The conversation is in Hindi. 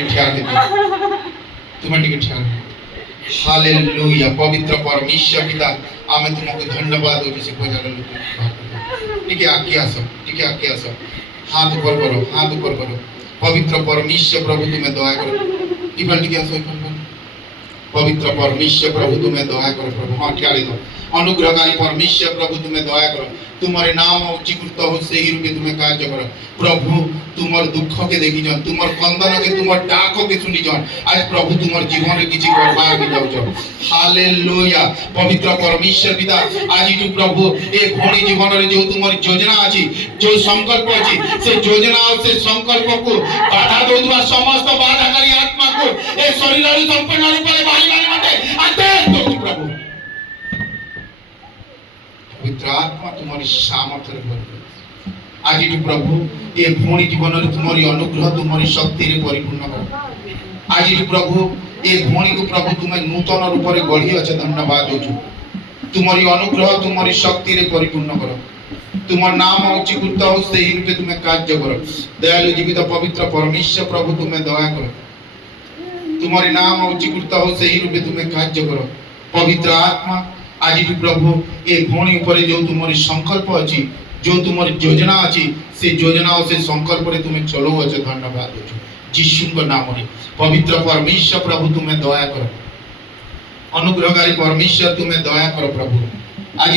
ଟିକେ ଠିଆ ହେବେ ତୁମେ ଟିକେ ଠିଆ हालेलुया पवित्र परमेश्वर पिता आमे तुमको धन्यवाद देउछि से पूजा करू ठीक है आके आस हाथ ऊपर करो पवित्र परमेश्वर प्रभु तुम्हें दया करो इबल ठीक आसो पवित्र परमेश्वर प्रभु तुम्हें दया करो प्रभु हां ठिया दो अनुग्रहकारी परमेश्वर प्रभु तुम्हें दया करो तुम्हारे नाम उच्चीकृत हो से ही रूपे तुम्हें कार्य करो प्रभु तुमर दुख के देखी जन तुमर कंदन के तुमर डाक के सुनी जन आज प्रभु तुमर जीवन रे किछि करबा के जाउ छ हालेलुया पवित्र परमेश्वर पिता आज तू प्रभु ए भोणी जीवन रे जो तुमर योजना अछि जो संकल्प अछि से योजना और से संकल्प को बाधा दोदुआ समस्त बाधाकारी आत्मा को ए शरीर रे संपूर्ण रूप रे बाहर गाली मते आदेश दो प्रभु पवित्र आत्मा तुम्हारी सामर्थ्य रे भर आज तू प्रभु ये भोणी जीवन रे तुम्हारी अनुग्रह तुम्हारी शक्ति रे परिपूर्ण कर आज तू प्रभु ये भोणी को प्रभु तुम्हें नूतन रूप रे गढ़ी अछि धन्यवाद दोछु तुम्हारी अनुग्रह तुम्हारी शक्ति रे परिपूर्ण कर तुम्हार नाम उच्चीकृत हो से ही रूपे तुम्हें कार्य करो दयालु जीवित पवित्र परमेश्वर प्रभु तुम्हें दया करो तुम्हारे नाम उच्चीकृत हो से ही रूपे तुम्हें कार्य करो पवित्र आत्मा आज तू प्रभु ये भोणी ऊपर जो तुम्हारी संकल्प अछि जो तुम्हारी योजना अछि से योजना और से संकल्प रे तुम्हें चलो अछि धन्यवाद दोछु यीशु के नाम रे पवित्र परमेश्वर प्रभु तुम्हें दया करो अनुग्रहकारी परमेश्वर तुम्हें दया करो प्रभु आज